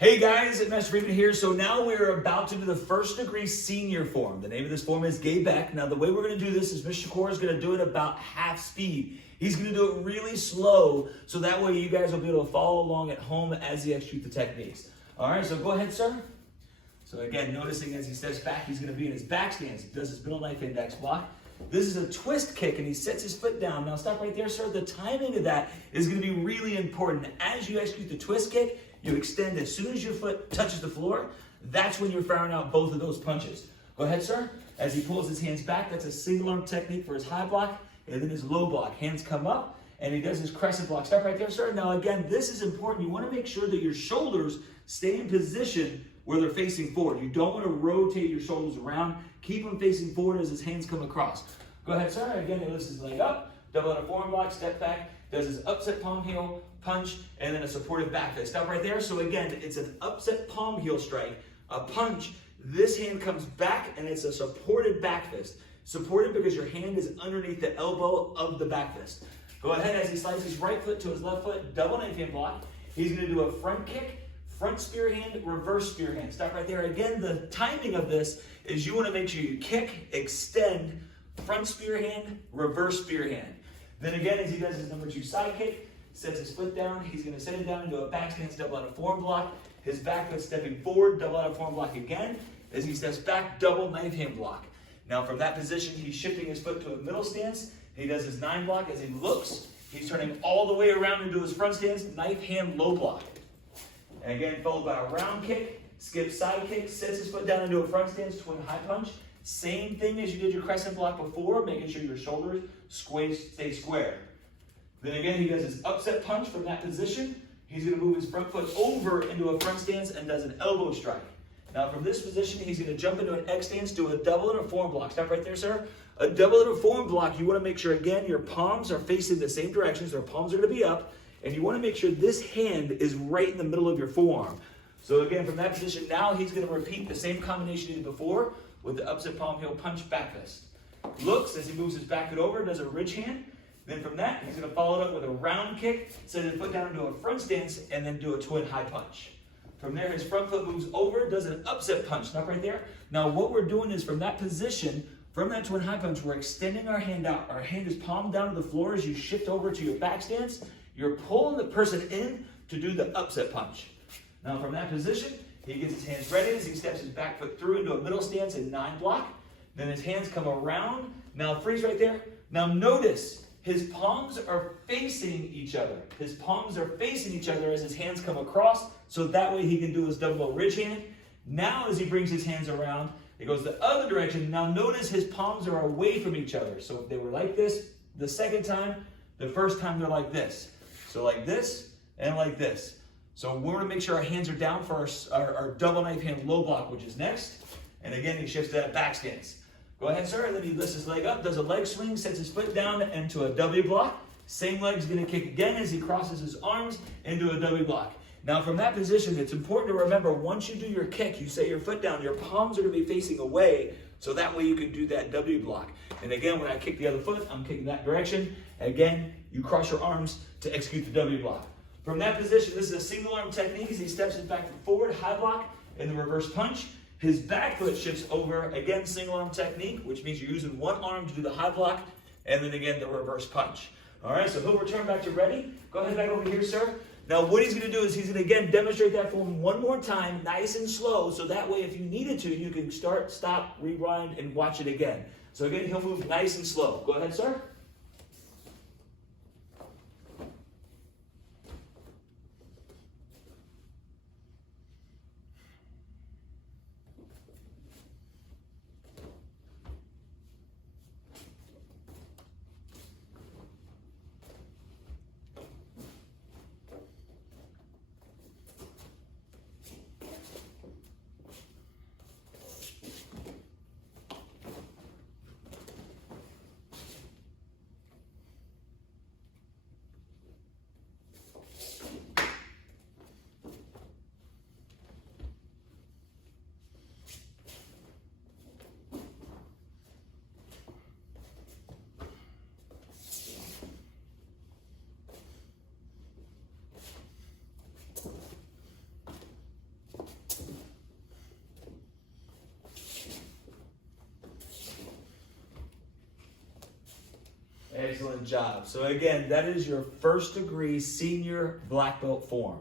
Hey guys, Master Freeman here. So now we're about to do the first degree senior form. The name of this form is Ge-Baek. Now the way we're going to do this is Mr. Shakur is going to do it about half speed. He's going to do it really slow, so that way you guys will be able to follow along at home as he executes the techniques. All right, so go ahead, sir. So again, noticing as he steps back, he's going to be in his back stance. He does his middle knife index block. This is a twist kick, and he sets his foot down. Now stop right there, sir. The timing of that is going to be really important. As you execute the twist kick, you extend as soon as your foot touches the floor. That's when you're firing out both of those punches. Go ahead, sir. As he pulls his hands back, that's a single arm technique for his high block, and then his low block. Hands come up, and he does his crescent block. Stop right there, sir. Now again, this is important. You want to make sure that your shoulders stay in position where they're facing forward. You don't want to rotate your shoulders around. Keep them facing forward as his hands come across. Go ahead, sir. Again, he lifts his leg up, double out a forearm block, step back, does his upset palm heel, punch, and then a supportive back fist. Stop right there. So again, it's an upset palm heel strike, a punch. This hand comes back, and it's a supported back fist. Supported because your hand is underneath the elbow of the back fist. Go ahead as he slides his right foot to his left foot, double knife hand block. He's going to do a front kick, front spear hand, reverse spear hand. Stop right there. Again, the timing of this is you want to make sure you kick, extend, front spear hand, reverse spear hand. Then again, as he does his number 2 side kick, sets his foot down, he's going to set it down into a back stance, double out of forearm block. His back foot stepping forward, double out of forearm block again. As he steps back, double knife hand block. Now from that position, he's shifting his foot to a middle stance. He does his 9 block. As he looks, he's turning all the way around into his front stance, knife hand low block. And again, followed by a round kick, skip side kick, sets his foot down into a front stance, twin high punch. Same thing as you did your crescent block before, making sure your shoulders stay square. Then again, he does his upset punch from that position. He's going to move his front foot over into a front stance and does an elbow strike. Now from this position, he's going to jump into an X stance, do a double and a forearm block. Stop right there, sir. A double and a forearm block, you want to make sure, again, your palms are facing the same directions. Their palms are going to be up. And you want to make sure this hand is right in the middle of your forearm. So again, from that position, now he's going to repeat the same combination he did before with the upset palm heel punch back fist. Looks as he moves his back foot over, does a ridge hand. Then from that, he's going to follow it up with a round kick, set his foot down into a front stance, and then do a twin high punch. From there, his front foot moves over, does an upset punch. Stop right there. Now what we're doing is from that position, from that twin high punch, we're extending our hand out. Our hand is palm down to the floor as you shift over to your back stance. You're pulling the person in to do the upset punch. Now from that position, he gets his hands ready as he steps his back foot through into a middle stance in 9 block. Then his hands come around. Now freeze right there. Now notice his palms are facing each other. His palms are facing each other as his hands come across, so that way he can do his double ridge hand. Now as he brings his hands around, it goes the other direction. Now notice his palms are away from each other. So if they were like this the second time, the first time they're like this. So like this and like this. So we're going to make sure our hands are down for our double knife hand low block, which is next. And again, he shifts to that back stance. Go ahead, sir. And then he lifts his leg up, does a leg swing, sets his foot down into a W block. Same leg's going to kick again as he crosses his arms into a W block. Now from that position, it's important to remember, once you do your kick, you set your foot down, your palms are going to be facing away, so that way you can do that W block. And again, when I kick the other foot, I'm kicking that direction. Again, you cross your arms to execute the W block. From that position, this is a single arm technique as he steps his back foot forward, high block, and the reverse punch. His back foot shifts over, again, single arm technique, which means you're using one arm to do the high block, and then again, the reverse punch. All right, so he'll return back to ready. Go ahead back over here, sir. Now what he's going to do is he's going to again demonstrate that form one more time, nice and slow, so that way if you needed to, you can start, stop, rewind, and watch it again. So again, he'll move nice and slow. Go ahead, sir. Excellent job. So again, that is your first degree senior black belt form.